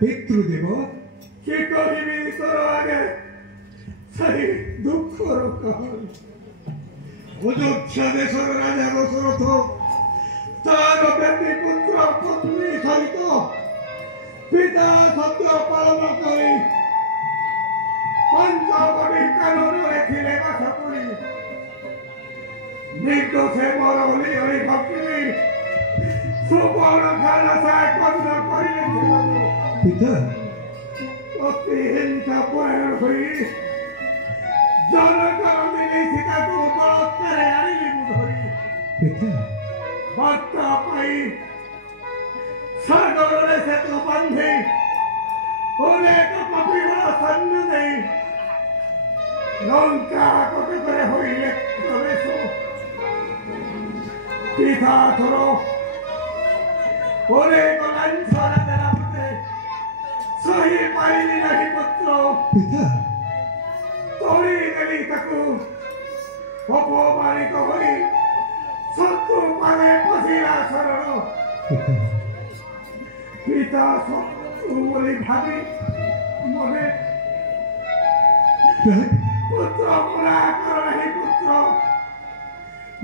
ପିତୃଦେବ କି କହିବି ତୋର ଆଗେ ସେହି ଦୁଃଖର କାହାଣୀ। ଅଯୋଧ୍ୟା ଦେଶର ରାଜା ଦଶରଥ ତାର ବ୍ୟକ୍ତି ପୁତ୍ର ପତ୍ନୀ ସହିତ ପିତା ସତ୍ୟ ପାଳନ କରି ପଞ୍ଚବଟୀ କାନନରେ ଥିଲେ ବାସ କରି ନିର୍ଦ୍ଦୋଷେ ମର ବୋଲି ଜଣେ ଭକ୍ତି ସୁବର୍ଣ୍ଣ ଖାନା କର୍ଣ୍ଣ କରିଲେ ପିତା ଅତି ହିଂସା ପରାୟଣ ହୋଇ ଜନକର ମିଳି ସୀତାକୁ ବଳତ୍କାରେ ଆଣିଲି ମୁଁ ଧରି ପିତା ଭକ୍ତ ପାଇ ସାଗରରେ ସେତୁ ବାନ୍ଧି ଅନେକ କପିବଳ ସୈନ୍ୟ ଦେଇ ଲଙ୍କା କଟକରେ ହୋଇଲେ ପ୍ରବେଶ ପିତାଥର ଅନେକ ଲାଞ୍ଛନା ଦେଲା ମତେ ପାଇଲି ନାହିଁ ପୁତ୍ର ପିତା ତୋଳି ଦେଲି ତାକୁ ଅପମାନିତ ହୋଇ ଶତ୍ରୁ ପାରେ ପଶିଲା ଶରଣ ପିତା ଶତ୍ରୁ ବୋଲି ଭାବି ମନେ ପୁତ୍ର ମନା କର ନାହିଁ ପୁତ୍ର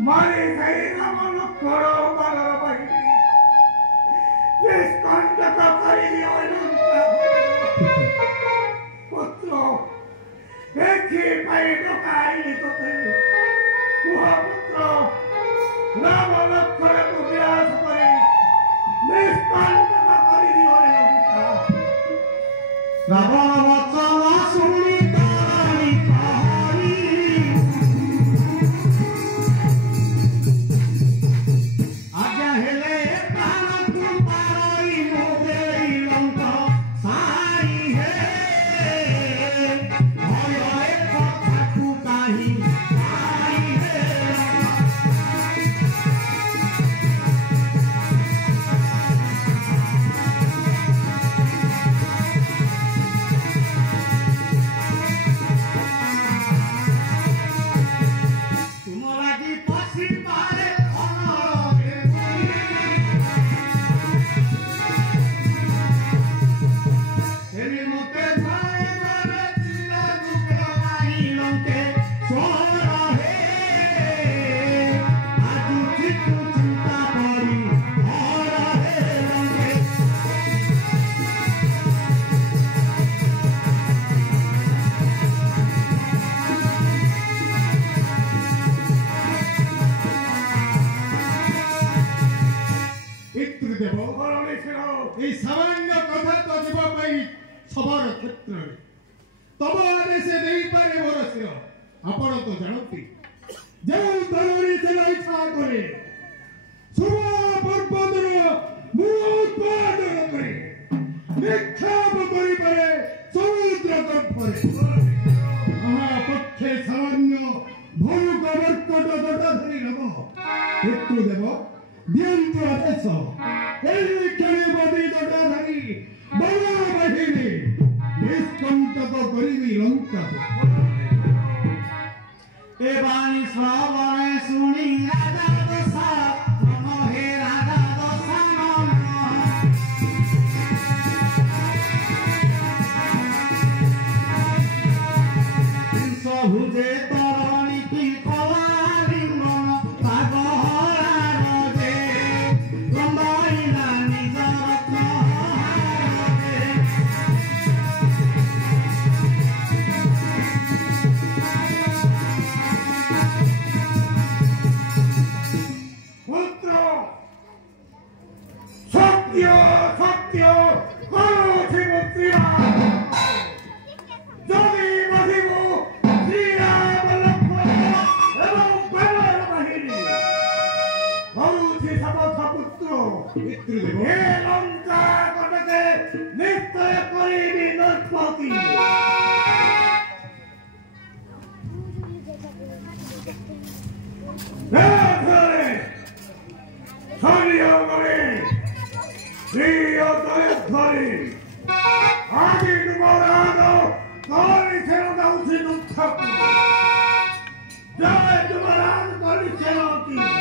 ମାରି ଖାଇ ରାମ ଲକ୍ଷ୍ମଣ ବାନର ବାହିନୀ ନିଷ୍କଣ୍ଟକ କରିଦିଅ ପୁତ୍ର ଏଥିପାଇଁ ଡକାଇଲି ତୋତେ କୁହ ପୁତ୍ର ରାମ ଲକ୍ଷ୍ମଣକୁ ବିନାଶ କରି ନିଷ୍କଣ୍ଟକ କରିଦିଅ ରାବଣ ବଚନ ଶୁଣି ତରଣୀ ପ୍ରହରୀ ଆଜ୍ଞା ହେଲେ ପ୍ରାଣକୁ ପାରଇ ମୁଁ ଦେଇ ଲଙ୍କ ସାଇ ହେ ଭୟ ଏ କଥାକୁ କାହିଁ ସାଇ ହେ এই সামান্য কথা তো জীব পাই সবার ক্ষেত্রে তব আদেশে নেই পারে মোর শির আপন তো জানতি যে ধরণী সেনা ইচ্ছা করে শুভ পর্বতর মূলোৎপাদন করে নিক্ষেপ করি পারে সমুদ্র গর্ভরে মহাপক্ষে সামান্য ভৌক বর্কট জটাধারী নব পিতৃদেব দিয়ন্তু আদেশ এই কেলিবদী জটাধারী বড় বাহিনী নিষ্কণ্টক করিবি লঙ্কা এ বাণী শ্রবণে শুনি রাজা দশা নম হে রাজা দশা নম সহুজে তরণী কি কলারি মন পাগলার দে লম্বাইলা নিজ রত্ন পুত্র সত্য সত্য করছি মন্ত্রীরা যদি বাঁধিব শ্রীরাম লক্ষ্মণ এবং বানর বাহিনী হଉଛି শপথ পুত্র পিতৃদেব এ লঙ্কা কটকে নিশ্চয় করিবি নৃপতি আগে তোমার আলো করি ছেড়ে দাও জয় তোমার আলো করি ছেড়ে